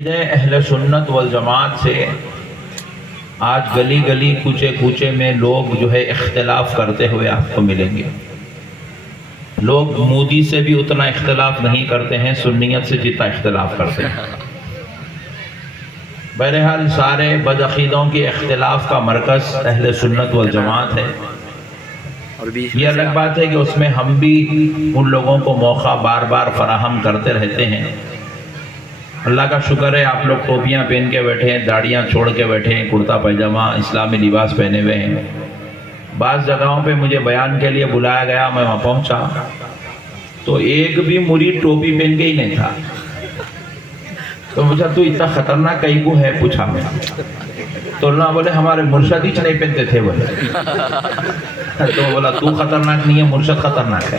اہل سنت والجماعت سے آج گلی گلی کوچے کوچے میں لوگ جو ہے اختلاف کرتے ہوئے آپ کو ملیں گے۔ لوگ مودی سے بھی اتنا اختلاف نہیں کرتے ہیں سنیت سے جتنا اختلاف کرتے ہیں۔ بہرحال سارے بدعقیدوں کے اختلاف کا مرکز اہل سنت والجماعت ہے۔ یہ الگ بات ہے کہ اس میں ہم بھی ان لوگوں کو موقع بار بار فراہم کرتے رہتے ہیں۔ اللہ کا شکر ہے آپ لوگ ٹوپیاں پہن کے بیٹھے ہیں، داڑیاں چھوڑ کے بیٹھے ہیں، کرتا پائجامہ اسلامی لباس پہنے ہوئے ہیں۔ بعض جگہوں پہ مجھے بیان کے لیے بلایا گیا، میں وہاں پہنچا تو ایک بھی مرید ٹوپی پہن کے ہی نہیں تھا۔ تو مجھے تو اتنا خطرناک کئی کو ہے پوچھا میں، تو اللہ بولے ہمارے مرشد ہی نہیں پہنتے تھے بولے۔ تو بولا تو خطرناک نہیں ہے، مرشد خطرناک ہے،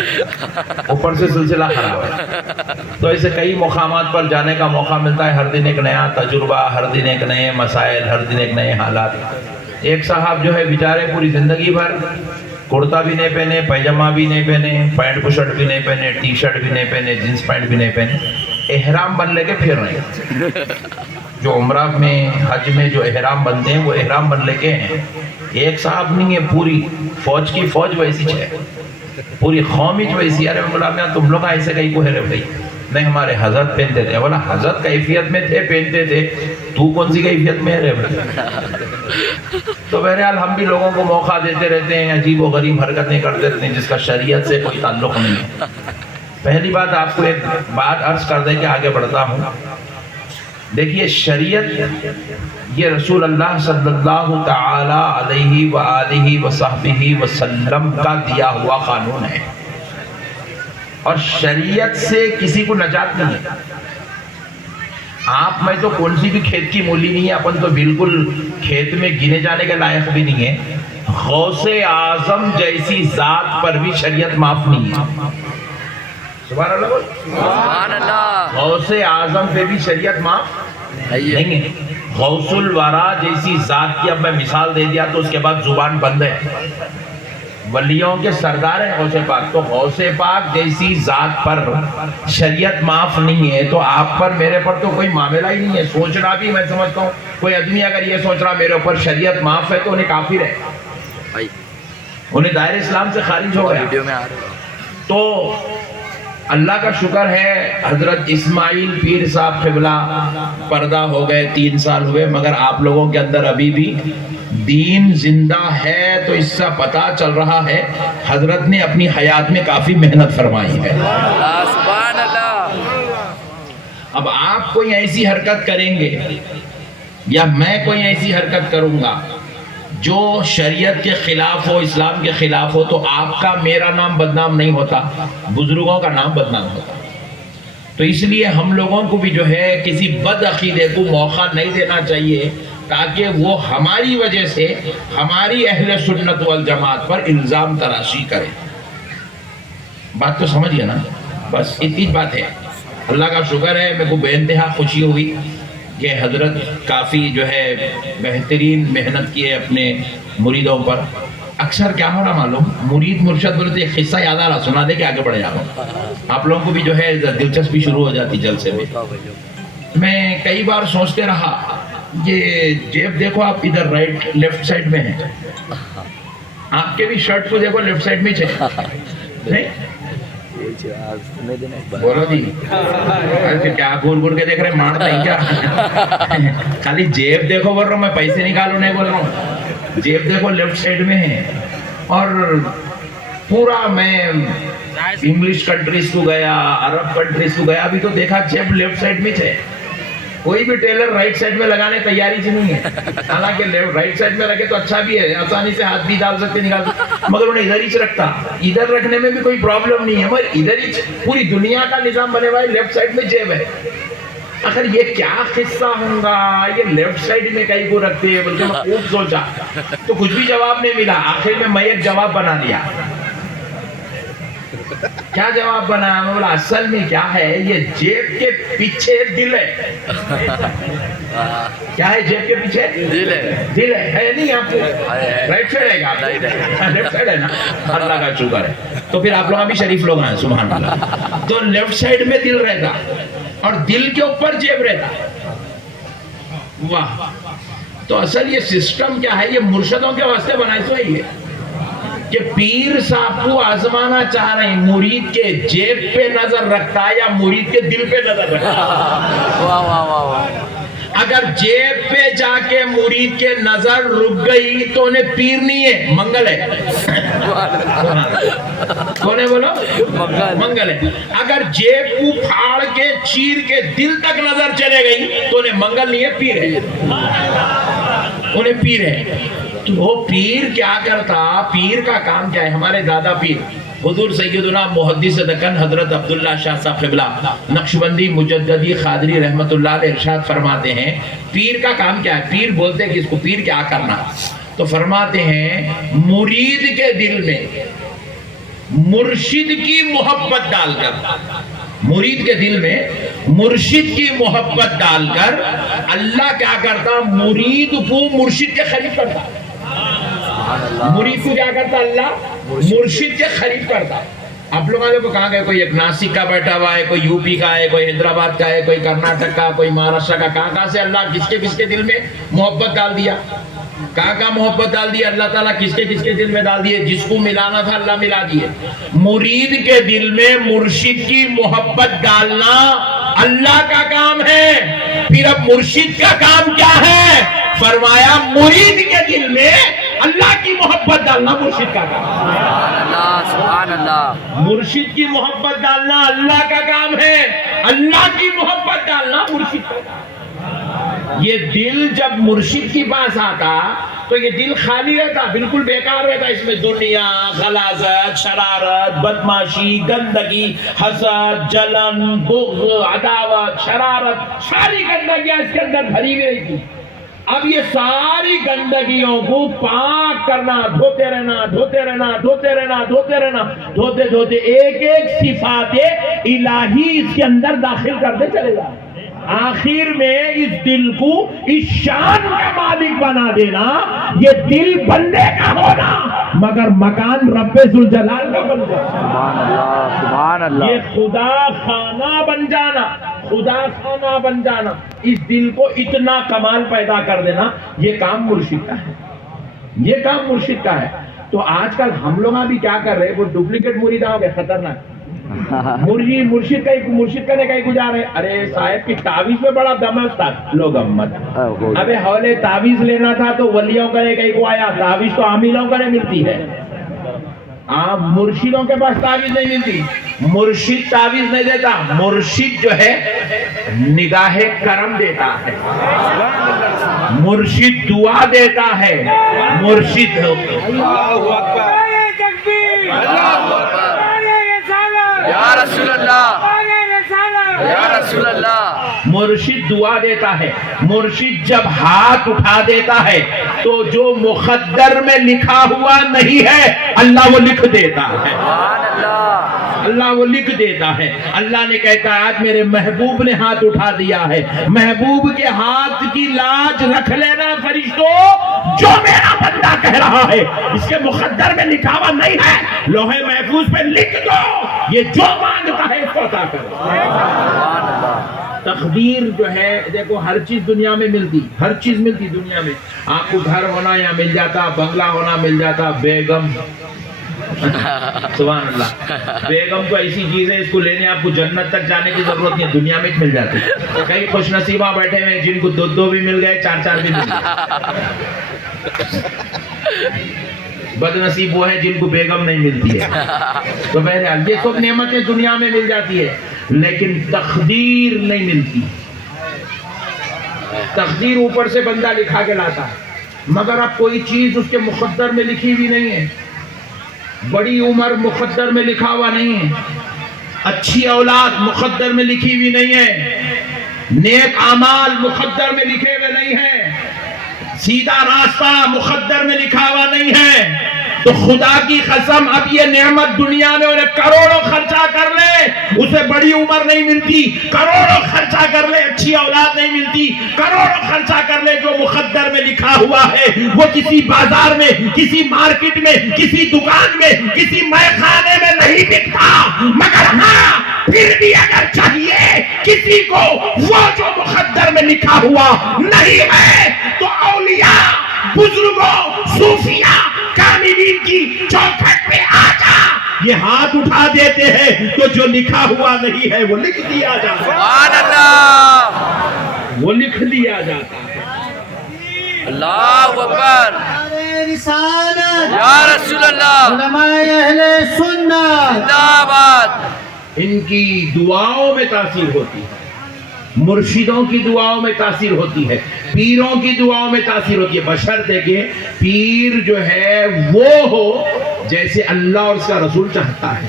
اوپر سے سلسلہ خراب ہے۔ تو ایسے کئی مقامات پر جانے کا موقع ملتا ہے، ہر دن ایک نیا تجربہ، ہر دن ایک نئے مسائل، ہر دن ایک نئے حالات۔ ایک صاحب جو ہے بیچارے پوری زندگی بھر کرتا بھی نہیں پہنے، پائجامہ بھی نہیں پہنے، پینٹ بشرٹ بھی نہیں پہنے، ٹی شرٹ بھی نہیں پہنے، جینس پینٹ بھی نہیں پہنے، احرام بن لے کے پھر رہے ہیں۔ جو عمرہ میں حج میں جو احرام بنتے ہیں وہ احرام بن لے کے ہیں۔ ایک صاحب نہیں ہے، پوری فوج کی فوج ویسی ہے، پوری قوم ہی ویسی۔ ارے بولا میں تم لوگ ایسے کہیں کو ہے رے بھائی؟ نہیں ہمارے حضرت پہنتے تھے۔ بولا حضرت کیفیت میں تھے، پہنتے تھے، تو کون سی کیفیت میں ہے رے بھائی؟ تو بہرحال ہم بھی لوگوں کو موقع دیتے رہتے ہیں، عجیب و غریب حرکتیں کرتے رہتے ہیں جس کا شریعت سے کوئی تعلق نہیں ہے۔ پہلی بات آپ کو ایک بات عرض کر دے کے آگے بڑھتا ہوں۔ دیکھیے شریعت یہ رسول اللہ صلی اللہ تعالی علیہ وآلہ وصحبہ وسلم کا دیا ہوا قانون ہے، اور شریعت سے کسی کو نجات نہیں ہے۔ آپ میں تو کون سی بھی کھیت کی مولی نہیں ہے، اپن تو بالکل کھیت میں گنے جانے کے لائق بھی نہیں ہے۔ غوث اعظم جیسی ذات پر بھی شریعت معاف نہیں ہے۔ سبحان اللہ بول۔ سبحان اللہ۔ غوث اعظم پہ بھی شریعت معاف نہیں ہے۔ غوث الورا جیسی ذات کی اب میں مثال دے دیا تو اس کے بعد زبان بند ہے۔ ولیوں کے سردار ہیں غوث پاک، تو غوث پاک جیسی ذات پر شریعت معاف نہیں ہے تو آپ پر میرے پر تو کوئی معاملہ ہی نہیں ہے۔ سوچنا بھی میں سمجھتا ہوں کوئی آدمی اگر یہ سوچ رہا میرے اوپر شریعت معاف ہے تو انہیں کافر ہے، انہیں دائرہ اسلام سے خارج ہو گیا۔ تو اللہ کا شکر ہے حضرت اسماعیل پیر صاحب قبلہ پردہ ہو گئے، 3 سال ہوئے، مگر آپ لوگوں کے اندر ابھی بھی دین زندہ ہے۔ تو اس سے پتہ چل رہا ہے حضرت نے اپنی حیات میں کافی محنت فرمائی ہے۔ سبحان اللہ۔ اب آپ کوئی ایسی حرکت کریں گے یا میں کوئی ایسی حرکت کروں گا جو شریعت کے خلاف ہو، اسلام کے خلاف ہو، تو آپ کا میرا نام بدنام نہیں ہوتا، بزرگوں کا نام بدنام ہوتا۔ تو اس لیے ہم لوگوں کو بھی جو ہے کسی بد عقیدے کو موقع نہیں دینا چاہیے تاکہ وہ ہماری وجہ سے ہماری اہل سنت والجماعت پر الزام تراشی کرے۔ بات تو سمجھ گیا نا؟ بس اتنی بات ہے۔ اللہ کا شکر ہے، میرے کو بے انتہا خوشی ہوئی کہ حضرت کافی جو ہے بہترین محنت کی ہے اپنے مریدوں پر۔ اکثر کیا ہو رہا معلوم، مرید مرشد بولتے ایک قصہ یاد آ رہا، سنا دے کہ آگے بڑھ جاؤں، آپ لوگوں کو بھی جو ہے دلچسپی شروع ہو جاتی جلسے میں۔ میں کئی بار سوچتے رہا، یہ جیب دیکھو آپ ادھر رائٹ لیفٹ سائڈ میں ہے، آپ کے بھی شرٹ کو دیکھو لیفٹ سائڈ میں نہیں بولو جی، کیا گھور گھور کے دیکھ رہے، مار نہیں کیا؟ خالی جیب دیکھو بول رہا ہوں، میں پیسے نکالوں نہیں بول رہا ہوں، جیب دیکھو لیفٹ سائڈ میں ہے۔ اور پورا میں انگلش کنٹریز کو گیا، عرب کنٹریز کو گیا، ابھی تو دیکھا جیب لیفٹ سائڈ میں ہے۔ کوئی بھی ٹیلر رائٹ سائڈ میں لگانے تیاری سے نہیں ہے، حالانکہ رائٹ سائڈ میں رکھے تو اچھا بھی ہے، آسانی سے ہاتھ بھی ڈال سکتے نکال سکتے، مگر انہیں ادھر ہی رکھتا۔ ادھر رکھنے میں بھی کوئی پرابلم نہیں ہے، مگر ادھر ہی پوری دنیا کا نظام بنے ہوا ہے، لیفٹ سائڈ میں جیب ہے۔ اگر یہ کیا قصہ ہوگا، یہ لیفٹ سائڈ میں کہیں کو رکھتے ہیں، بلکہ میں خوب سوچا تو کچھ بھی جواب نہیں ملا۔ آخر میں ایک جواب بنا لیا۔ کیا جواب بنا؟ میں بولا اصل میں کیا ہے، یہ جیب کے پیچھے دل ہے۔ کیا ہے جیب کے پیچھے؟ دل ہے۔ دل ہے نہیں آپ کو؟ رائٹ سائڈ ہے گا، لیفٹ سائڈ ہے نا؟ اللہ کا شکر ہے۔ تو پھر آپ لوگ بھی شریف لوگ ہیں، سبحان اللہ۔ تو لیفٹ سائڈ میں دل رہتا اور دل کے اوپر جیب رہتا۔ واہ. تو اصل یہ سسٹم کیا ہے؟ یہ مرشدوں کے واسطے بنائی تو ہے یہ کہ پیر صاحب کو آزمانا چاہ رہے ہیں مرید کے جیب پہ نظر رکھتا ہے یا مرید کے دل پہ نظر رکھتا ہے. واہ واہ واہ واہ. اگر جیب پہ جا کے مرید کے نظر رک گئی تو انہیں پیر نہیں ہے، منگل ہے. کون ہے بولو؟ منگل ہے. اگر جیب کو پھاڑ کے چیر کے دل تک نظر چلے گئی تو انہیں منگل نہیں ہے، پیر ہے. انہیں پیر ہے. تو وہ پیر کیا کرتا؟ پیر کا کام کیا ہے؟ ہمارے دادا پیر حضور سیدنا محدث دکن حضرت عبداللہ شاہ صاحب قبلہ نقشبندی مجددی قادری رحمت اللہ علیہ ارشاد فرماتے ہیں پیر کا کام کیا ہے؟ پیر بولتے ہیں کہ اس کو پیر کیا کرنا؟ تو فرماتے ہیں مرید کے دل میں مرشد کی محبت ڈال کر، مرید کے دل میں مرشد کی محبت ڈال کر اللہ کیا کرتا؟ مرید کو مرشد کے قریب کرتا. مرید کو کیا کرتا؟ اللہ مرشد کے قریب کرتا. آپ لوگ آگے کو کہاں گئے؟ کوئی ایک ناسک کا بیٹھا ہوا ہے، کوئی یو پی کا ہے، کوئی حیدرآباد کا ہے، کوئی کرناٹک کا، کوئی مہاراشٹر کا. کہاں سے اللہ کس کے دل میں محبت ڈال دیا؟ کہاں محبت ڈال دیا اللہ تعالیٰ؟ کس کے دل میں ڈال دیے؟ جس کو ملانا تھا اللہ ملا دیے. مرید کے دل میں مرشد کی محبت ڈالنا اللہ کا کام ہے. پھر اب مرشد کا کام کیا ہے؟ فرمایا مرید کے دل میں اللہ کی محبت ڈالنا مرشد کا کام ہے. سبحان اللہ. مرشد کی محبت ڈالنا اللہ کا کام ہے، اللہ کی محبت ڈالنا مرشد کا کام. یہ دل جب مرشد کی پاس آتا تو یہ دل خالی رہتا، بالکل بیکار رہتا. اس میں دنیا، غلاظت، شرارت، بدماشی، گندگی، حسد، جلن، بغض، عداوت، شرارت، ساری گندگیاں اس کے اندر بھری ہوئی رہتی. اب یہ ساری گندگیوں کو پاک کرنا، دھوتے رہنا، دھوتے رہنا، دھوتے رہنا، دھوتے رہنا، دھوتے دھوتے ایک ایک صفات الہی اس کے اندر داخل کرتے چلے جا. آخر میں اس دل کو اس شان کا مالک بنا دینا. یہ دل بندے کا ہونا مگر مکان رب ذوالجلال کا بن جانا. سبحان اللہ. سبحان اللہ. یہ خدا خانہ بن جانا، خدا خانہ بن جانا، اس دل کو اتنا کمال پیدا کر دینا، یہ کام مرشد کا ہے. یہ کام مرشد کا ہے. تو آج کل ہم لوگ بھی کیا کر رہے ہیں؟ وہ ڈپلیکیٹ مریداں ہو گئے، خطرناک. مرشد کرنے کہیں کو جا رہے. ارے صاحب کی تعویذ میں بڑا دمک تھا، لوگ امت. ابے حولے تعویذ لینا تھا تو ولیوں کرے کہیں کو آیا. تعویذ تو عاملوں کرے ملتی ہے، مرشدوں کے پاس تعویذ نہیں ملتی. مرشد تعویذ نہیں دیتا، مرشد جو ہے نگاہ کرم دیتا ہے، مرشد دعا دیتا ہے. مرشد یا رسول اللہ، یا رسول اللہ. مرشد دعا دیتا ہے. مرشد جب ہاتھ اٹھا دیتا ہے تو جو مقدر میں لکھا ہوا نہیں ہے اللہ وہ لکھ دیتا ہے. سبحان اللہ. اللہ وہ لکھ دیتا ہے. اللہ نے کہتا ہے آج میرے محبوب نے ہاتھ اٹھا دیا ہے، محبوب کے ہاتھ کی لاج رکھ لینا فرشتوں. جو میرا بندہ کہہ رہا ہے اس کے مقدر میں لکھا ہوا نہیں ہے، لوح محفوظ پہ لکھ دو. یہ جو مانگتا ہے اس کو عطا کرو. سبحان اللہ. تقدیر جو ہے دیکھو ہر چیز دنیا میں ملتی، ہر چیز ملتی دنیا میں. آپ کو گھر ہونا یا مل جاتا، بنگلہ ہونا مل جاتا، بیگم سبحان اللہ. بیگم تو ایسی چیز ہے اس کو لینے آپ کو جنت تک جانے کی ضرورت نہیں، دنیا میں مل جاتی. کئی خوش نصیبہ بیٹھے ہوئے جن کو دو بھی مل گئے، چار بھی مل گئے. بد نصیب وہ ہے جن کو بیگم نہیں ملتی ہے. تو بہرحال یہ سب نعمتیں دنیا میں مل جاتی ہے لیکن تقدیر نہیں ملتی. تقدیر اوپر سے بندہ لکھا کے لاتا ہے مگر اب کوئی چیز اس کے مقدر میں لکھی ہوئی نہیں ہے. بڑی عمر مقدر میں لکھا ہوا نہیں ہے، اچھی اولاد مقدر میں لکھی ہوئی نہیں ہے، نیک اعمال مقدر میں لکھے ہوئے نہیں ہیں، سیدھا راستہ مقدر میں لکھا ہوا نہیں ہے. تو خدا کی قسم اب یہ نعمت دنیا میں انہیں کروڑوں خرچہ کر لے اسے بڑی عمر نہیں ملتی، کروڑوں خرچہ کر لے اچھی اولاد نہیں ملتی، کروڑوں خرچہ کر لے جو مقدر میں لکھا ہوا ہے وہ کسی بازار میں، کسی مارکیٹ میں، کسی دکان میں، کسی میخانے میں نہیں بکتا، مگر ہاں پھر بھی اگر چاہیے کسی کو وہ جو مقدر میں لکھا ہوا نہیں ہے تو اولیاء، بزرگوں، صوفیاء، کاملین کی چوکھٹ پہ آ جا، یہ ہاتھ اٹھا دیتے ہیں تو جو لکھا ہوا نہیں ہے وہ لکھ دیا جاتا ہے، سبحان اللہ، وہ لکھ دیا جاتا ہے۔ اللہ اکبر، رسالت یا رسول اللہ، علماء اہل سنت زندہ باد، ان کی دعاؤں میں تاثیر ہوتی ہے، مرشدوں کی دعاؤں میں تاثیر ہوتی ہے، پیروں کی دعاؤں میں تاثیر ہوتی ہے، بشرطے کہ پیر جو ہے وہ ہو جیسے اللہ اور اس کا رسول چاہتا ہے،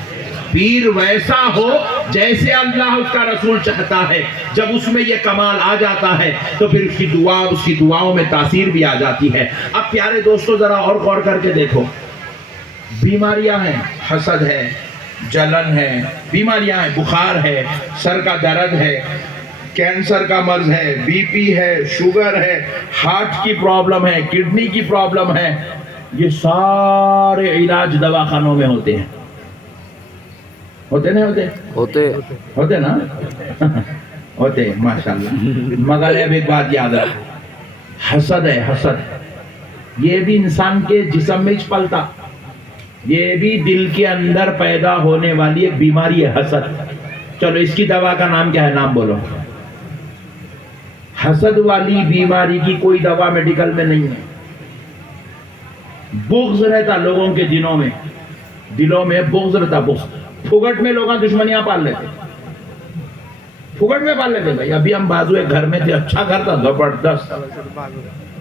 پیر ویسا ہو جیسے اللہ اس کا رسول چاہتا ہے۔ جب اس میں یہ کمال آ جاتا ہے تو پھر اس کی دعاؤں میں تاثیر بھی آ جاتی ہے۔ اب پیارے دوستو ذرا اور غور کر کے دیکھو، بیماریاں ہیں، حسد ہے، جلن ہے، بیماریاں ہیں، بخار ہے، سر کا درد ہے، کینسر کا مرض ہے، بی پی ہے، شوگر ہے، ہارٹ کی پرابلم ہے، کڈنی کی پرابلم ہے، یہ سارے علاج دواخانوں میں ہوتے ہیں، ہوتے نہیں ہوتے؟ ہوتے نا؟ ہوتے، ماشاءاللہ۔ مگر اب ایک بات یاد رکھو، حسد ہے، حسد یہ بھی انسان کے جسم میں پلتا، یہ بھی دل کے اندر پیدا ہونے والی ایک بیماری ہے، حسد۔ چلو اس کی دوا کا نام کیا ہے؟ نام بولو۔ حسد والی بیماری کی کوئی دوا میڈیکل میں نہیں ہے۔ بغض رہتا لوگوں کے دلوں میں بغض رہتا، بغض۔ پھگٹ میں لوگاں دشمنیاں پال لیتے، پھگٹ میں پال لیتے بھائی۔ ابھی ہم بازو ایک گھر میں تھے، اچھا گھر تھا، زبردست۔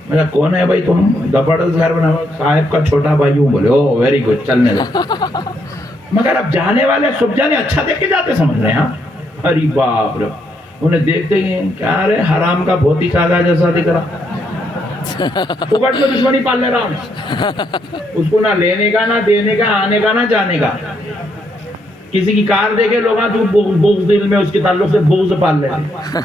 میں کون ہے بھائی تم؟ زبردست گھر بنا، صاحب کا چھوٹا بھائی ہوں۔ بولے او ویری گڈ، چلنے دو۔ مگر اب جانے والے سب جانے اچھا دیکھ کے جاتے، سمجھ رہے ہیں؟ ہاں، ارے باپ رے، انہیں دیکھتے ہی کیا رے حرام کا بھوتی چاگا جیسا دکھ رہا، پھگٹ میں دشمنی پال لے رہا ہوں، اس کو نہ لینے کا، نہ دینے کا، آنے کا، نہ جانے کا۔ کسی کی کار دیکھے لوگ بغض دل میں اس کے تعلق سے بغض پال لیتے،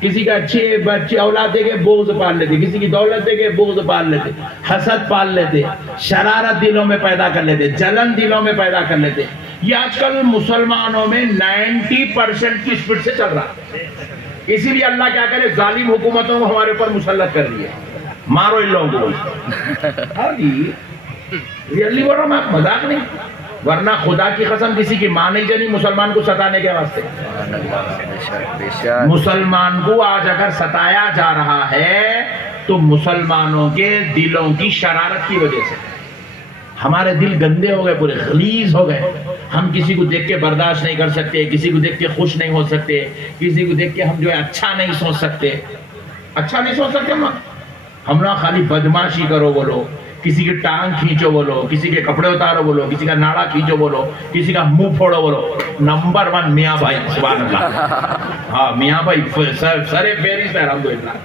کسی کا اچھی اولاد دیکھے بغض پال لیتے، کسی کی دولت دیکھے بغض پال لیتے، حسد پال لیتے، شرارت دلوں میں پیدا کر لیتے، جلن دلوں میں پیدا کر لیتے۔ یہ آج کل مسلمانوں میں 90% کی سپیڈ سے چل رہا ہے۔ اسی لیے اللہ کیا کرے، ظالم حکومتوں کو ہمارے اوپر مسلط کر دیا، مارو ان لوگوں کو۔ ہاں جی، ریئلی بول رہا ہوں میں، مذاق نہیں۔ ورنہ خدا کی قسم کسی کی ماں نہیں جنی مسلمان کو ستانے کے واسطے۔ مسلمان کو آج اگر ستایا جا رہا ہے تو مسلمانوں کے دلوں کی شرارت کی وجہ سے۔ ہمارے دل گندے ہو گئے، پورے غلیظ ہو گئے۔ ہم کسی کو دیکھ کے برداشت نہیں کر سکتے، کسی کو دیکھ کے خوش نہیں ہو سکتے، کسی کو دیکھ کے ہم جو ہے اچھا نہیں سوچ سکتے، اچھا نہیں سوچ سکتے۔ ہم نہ خالی بدماشی کرو بولو، کسی کی ٹانگ کھینچو بولو، کسی کے کپڑے اتارو بولو، کسی کا ناڑا کھینچو بولو، کسی کا منہ پھوڑو بولو۔ نمبر 1 میاں بھائی، سبحان اللہ۔ ہاں میاں بھائی سرے فہرست ہے، الحمدللہ۔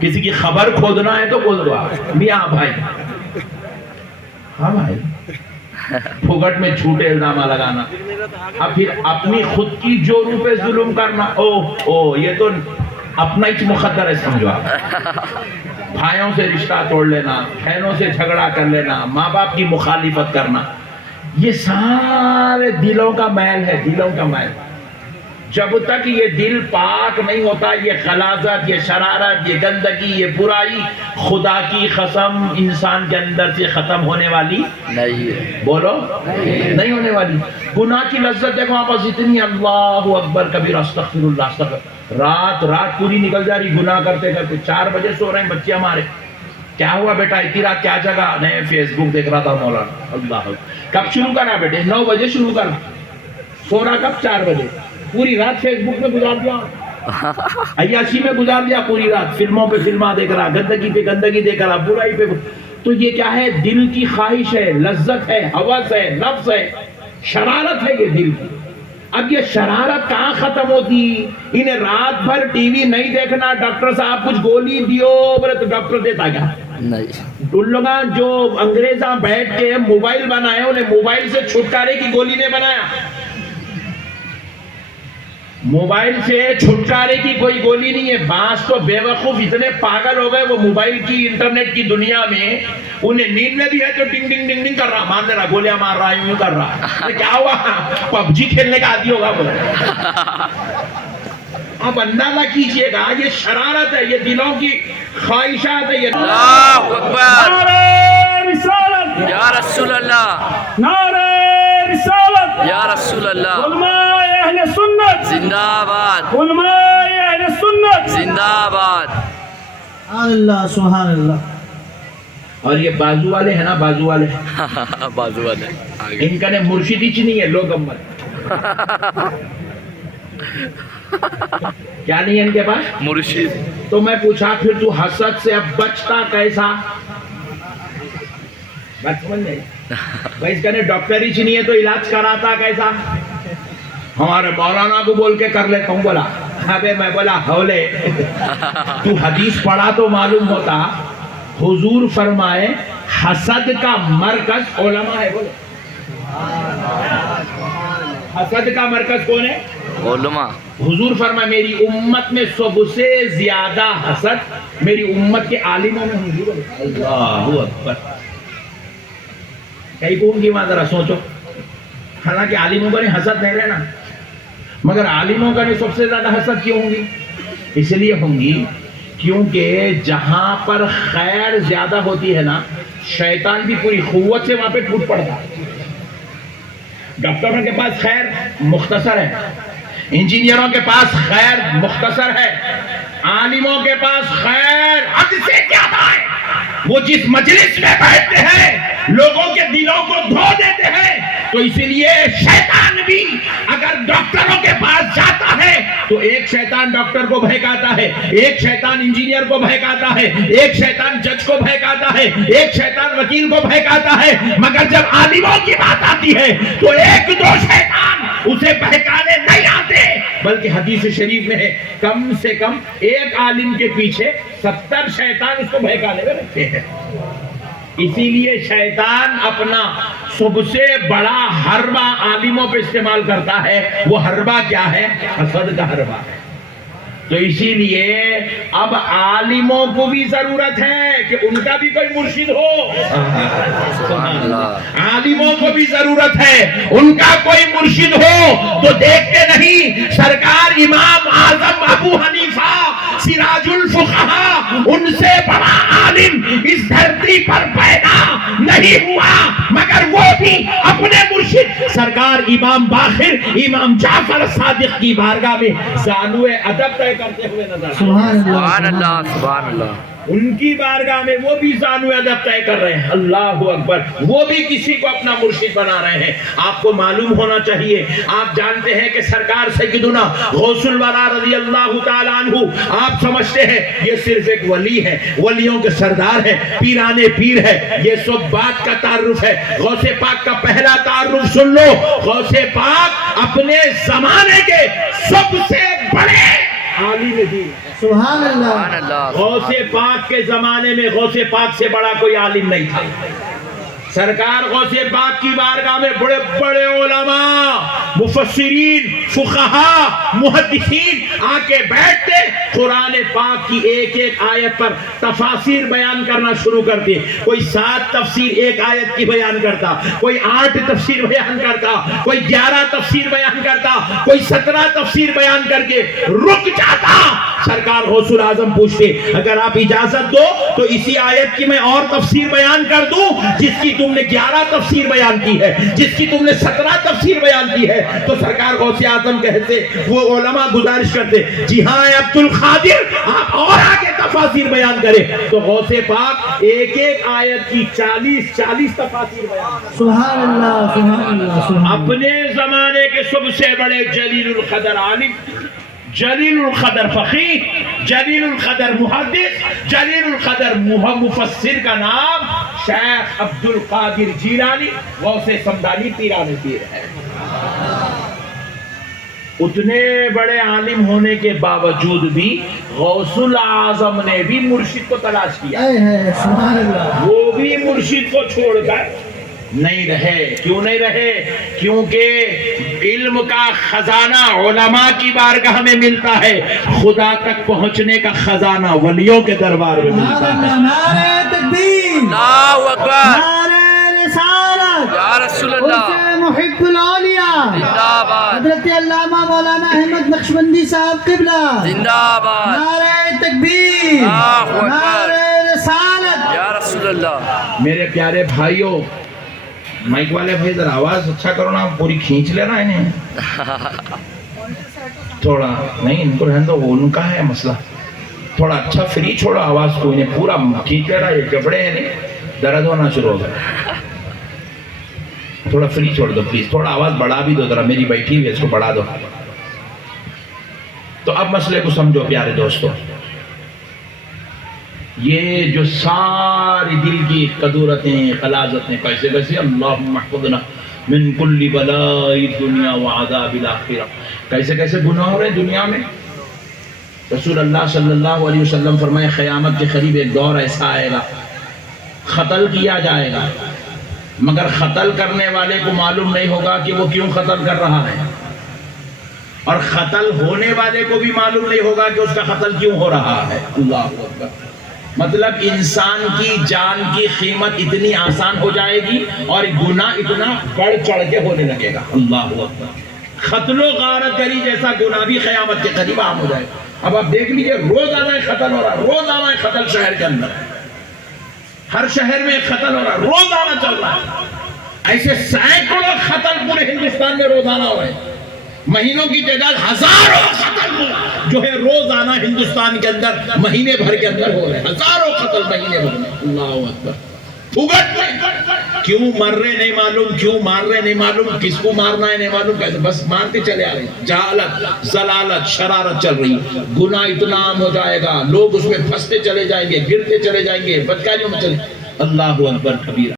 کسی کی خبر کھودنا ہے تو کھود دو آپ، میاں بھائی۔ ہاں بھائی، پھگٹ میں جھوٹے الزام لگانا، اب پھر اپنی خود کی جوروں پہ ظلم کرنا، او یہ تو اپنا ہی مقدر ہے، سمجھو آپ۔ بھائیوں سے رشتہ توڑ لینا، بہنوں سے جھگڑا کر لینا، ماں باپ کی مخالفت کرنا، یہ سارے دلوں کا میل ہے، دلوں کا میل۔ جب تک یہ دل پاک نہیں ہوتا، یہ غلاظت، یہ شرارت، یہ گندگی، یہ برائی خدا کی قسم انسان کے اندر سے ختم ہونے والی نہیں ہے، بولو نہیں ہونے والی۔ گناہ کی لذت دیکھو آپ اتنی، اللہ اکبر کبیر، استغفر اللہ استغفر، رات پوری نکل جا رہی گناہ کرتے کرتے، 4 بجے سو رہے ہیں بچے ہمارے۔ کیا ہوا بیٹا اتنی رات کیا جگہ؟ نہیں فیس بک دیکھ رہا تھا مولانا۔ اللہ کب شروع کرا بیٹے؟ 9 بجے شروع کرا، سو رہا کب؟ 4 بجے۔ پوری رات فیس بک میں گزار دیا، عیاشی میں گزار دیا پوری رات، فلموں پہ فلماں دیکھ رہا، گندگی پہ گندگی دیکھ رہا، برائی پہ۔ تو یہ کیا ہے؟ دل کی خواہش ہے، لذت ہے، ہوس ہے، نفس ہے، شرارت ہے یہ دل کی۔ اب یہ شرارت کہاں ختم ہوتی؟ انہیں رات بھر ٹی وی نہیں دیکھنا، ڈاکٹر صاحب کچھ گولی دیو بولے تو ڈاکٹر دیتا کیا؟ نہیں، ان لوگ جو انگریزاں بیٹھ کے موبائل بنائے انہیں موبائل سے چھٹکارے کی گولی نے بنایا، موبائل سے چھٹکارے کی کوئی گولی نہیں ہے۔ بعض تو بے وقوف اتنے پاگل ہو گئے وہ موبائل کی انٹرنیٹ کی دنیا میں، انہیں نیند میں بھی ہے تو ڈنگ ڈنگ ڈنگ ڈنگ کر رہا، مار دے رہا، گولیاں مار رہا، یوں کر رہا، کیا ہوا؟ پب جی کھیلنے کا عادی ہوگا وہ۔ اب اندازہ کیجئے گا یہ شرارت ہے، یہ دلوں کی خواہشات ہے، یہ اللہ اکبر، نعرہ رسالت، یا رسول اللہ، نعرہ رسالت، یا رسول اللہ، علماء اہل سنت، زندہ آباد، علماء اہل سنت، زندہ آباد، اللہ سبحان اللہ۔ اور یہ بازو والے ہیں نا، بازو والے بازو والے آگے، ان کا نے مرشدی چ نہیں ہے، لوگ امت کیا نہیں ہے ان کے پاس مرشد، تو میں پوچھا پھر تو حسد سے اب بچتا کیسا؟ بچپن میں بھائی اس کا نے ڈاکٹری چ نہیں ہے تو علاج کراتا کیسا؟ ہمارے مولانا کو بول کے کر لیتا ہوں، بولا ابے میں بولا ہولے تو حدیث پڑھا تو معلوم ہوتا، حضور فرمائے حسد کا مرکز علماء ہے، بولے حسد کا مرکز کون ہے؟ علماء، حضور فرمائے میری امت میں سب سے زیادہ حسد میری امت کے عالموں میں ہوں گی، بولے اللہ اکبر۔ کئی کون کی ماں ذرا سوچو، حالانکہ عالموں کا نہیں حسد نہیں رہنا، مگر عالموں کا نہیں سب سے زیادہ حسد کیوں ہوں گی؟ اس لیے ہوں گی کیونکہ جہاں پر خیر زیادہ ہوتی ہے نا، شیطان بھی پوری قوت سے وہاں پہ ٹوٹ پڑتا ہے۔ ڈاکٹروں کے پاس خیر مختصر ہے، انجینئروں کے پاس خیر مختصر ہے، عالموں کے پاس خیر حد سے زیادہ ہے۔ وہ جس مجلس میں بیٹھتے ہیں لوگوں کے دلوں کو دھو دیتے ہیں، تو اسی لیے شیطان بھی اگر ڈاکٹروں کے پاس جاتا ہے تو ایک شیطان ڈاکٹر کو بہکاتا ہے، ایک شیطان انجینئر کو بہکاتا ہے، ایک شیطان جج کو بہکاتا ہے، ایک شیطان وکیل کو بہکاتا ہے، مگر جب عالموں کی بات آتی ہے تو ایک دو شیطان اسے بہکانے نہیں آتے، بلکہ حدیث شریف میں ہے کم سے کم ایک عالم کے پیچھے 70 شیطان اس کو بہکانے میں رکھتے ہیں۔ اسی لیے شیطان اپنا سب سے بڑا حربہ عالموں پہ استعمال کرتا ہے، وہ حربہ کیا ہے؟ حسد کا حربہ ہے۔ تو اسی لیے اب عالموں کو بھی ضرورت ہے کہ ان کا بھی کوئی مرشد ہو، سبحان اللہ، عالموں کو بھی ضرورت ہے ان کا کوئی مرشد ہو۔ تو دیکھتے نہیں سرکار امام اعظم ابو حنیفہ سراج الفقہا، ان سے بڑا عالم اس دھرتی پر پیدا نہیں ہوا، مگر وہ بھی اپنے مرشد سرکار امام باقر امام جعفر صادق کی بارگاہ میں زانو ادب طے کرتے ہوئے نظر آئے۔ سبحان سبحان اللہ، اللہ، سبحان اللہ، ان کی بارگاہ میں وہ بھی زانو ادب طے کر رہے ہیں، اللہ اکبر، وہ بھی کسی کو اپنا مرشد بنا رہے ہیں۔ آپ کو معلوم ہونا چاہیے، آپ جانتے ہیں کہ سرکار سیدنا غوث الورا رضی اللہ تعالیٰ عنہ، آپ سمجھتے ہیں یہ صرف ایک ولی ہے، ولیوں کے سردار ہے، پیرانے پیر ہے، یہ سب بات کا تعارف ہے۔ غوث پاک کا پہلا تعارف سن لو، غوث پاک اپنے زمانے کے سب سے بڑے عالم دین، سبحان اللہ، سبحان اللہ، غوث پاک کے زمانے میں غوث پاک سے بڑا کوئی عالم نہیں تھا۔ سرکار غوث پاک کی بارگاہ میں بڑے بڑے علماء، مفسرین، فقہاء، محدثین آ کے بیٹھتے، قرآن پاک کی ایک ایک آیت پر تفاسیر بیان کرنا شروع کرتے۔ کوئی 7 تفسیر ایک آیت کی بیان کرتا، کوئی 8 تفسیر بیان کرتا، کوئی 11 تفسیر بیان کرتا، کوئی 17 تفسیر بیان کر کے رک جاتا۔ سرکار غوث الاعظم پوچھتے اگر آپ اجازت دو تو اسی آیت کی میں اور تفسیر بیان کر دوں جس کی تم نے 11 تفسیر بیان کی ہے، جس کی تم نے 17 تفسیر بیان کی ہے؟ تو سرکار غوث اعظم کہتے، وہ علماء گزارش کرتے، جی ہاں اے عبد القادر آپ اور آگے تفاسیر بیان کریں۔ تو غوث پاک ایک ایک آیت کی 40 تفاسیر بیان کرتے۔ سبحان اللہ، سبحان اللہ، سبحان اللہ۔ اپنے زمانے کے سب سے بڑے جلیل القدر عالم، جلیل القدر فقیہ، جلیل القدر محدث، جلیل القدر مفسر کا نام شیخ عبد القادر جیلانی غوث سمدانی پیرانے پیر ہے۔ اتنے بڑے عالم ہونے کے باوجود بھی غوث العظم نے بھی مرشد کو تلاش کیا، اے ہے سبحان اللہ. وہ بھی مرشد کو چھوڑ کر نہیں رہے. کیوں نہیں رہے؟ کیونکہ علم کا خزانہ علماء کی بارگاہ میں ملتا ہے، خدا تک پہنچنے کا خزانہ ولیوں کے دربار میں ملتا ہے. نعرہ تکبیر، اللہ اکبر. نعرہ رسالت، یا رسول اللہ. حسین محب الاولیاء، زندہ باد. حضرت علامہ مولانا احمد نقشبندی صاحب قبلہ، زندہ باد. نعرہ تکبیر، اللہ اکبر. نعرہ رسالت. یا رسول اللہ. میرے پیارے بھائیوں، مائک والے بھائی ذرا آواز اچھا کرو نا، پوری کھینچ لینا انہیں تھوڑا. نہیں ان کو رہنے دو، وہ ان کا ہے مسئلہ. تھوڑا اچھا فری چھوڑو آواز کو، انہیں پورا کھینچ لینا. یہ جبڑے ہیں نہیں، درد ہونا شروع ہو گیا. تھوڑا فری چھوڑ دو پلیز، تھوڑا آواز بڑھا بھی دو ذرا، میری بیٹھی ہوئی ہے اس کو بڑھا دو. تو اب مسئلے کو سمجھو پیارے دوستو. یہ جو ساری دل کی قدورتیں غلاظتیں کیسے کیسے، اللہم احفظنا من کل بلاء الدنیا وعذاب الاخرہ، کیسے کیسے گناہ ہو رہے ہیں دنیا میں. رسول اللہ صلی اللہ علیہ وسلم فرمائے قیامت کے قریب ایک دور ایسا آئے گا، قتل کیا جائے گا مگر قتل کرنے والے کو معلوم نہیں ہوگا کہ وہ کیوں قتل کر رہا ہے، اور قتل ہونے والے کو بھی معلوم نہیں ہوگا کہ اس کا قتل کیوں ہو رہا ہے. اللہ اکبر. مطلب انسان کی جان کی قیمت اتنی آسان ہو جائے گی اور گناہ اتنا بڑھ چڑھ کے ہونے لگے گا. اللہ اکبر. قتل و غارت گری جیسا گناہ بھی قیامت کے قریب عام ہو جائے گا. اب آپ دیکھ لیجئے روزانہ قتل ہو رہا ہے، روزانہ قتل شہر کے اندر، ہر شہر میں قتل ہو رہا ہے، روزانہ چل رہا ہے. ایسے سینکڑوں قتل پورے ہندوستان میں روزانہ ہو رہے ہیں. مہینوں کی تعداد ہزاروں قتل جو ہے روزانہ ہندوستان کے اندر مہینے بھر کے اندر ہو رہے ہیں. ہزاروں قتل مہینے بھر میں. اللہ اکبر. پھگٹ میں کیوں مر رہے نہیں معلوم، کیوں مار رہے نہیں معلوم، کس کو مارنا ہے نہیں معلوم، کیسے بس مارتے چلے آ رہے ہیں. جہالت، ضلالت، شرارت چل رہی. گناہ اتنا عام ہو جائے گا، لوگ اس میں پھنستے چلے جائیں گے، گرتے چلے جائیں گے، بدکاریوں میں چلے. اللہ اکبر کبیرہ.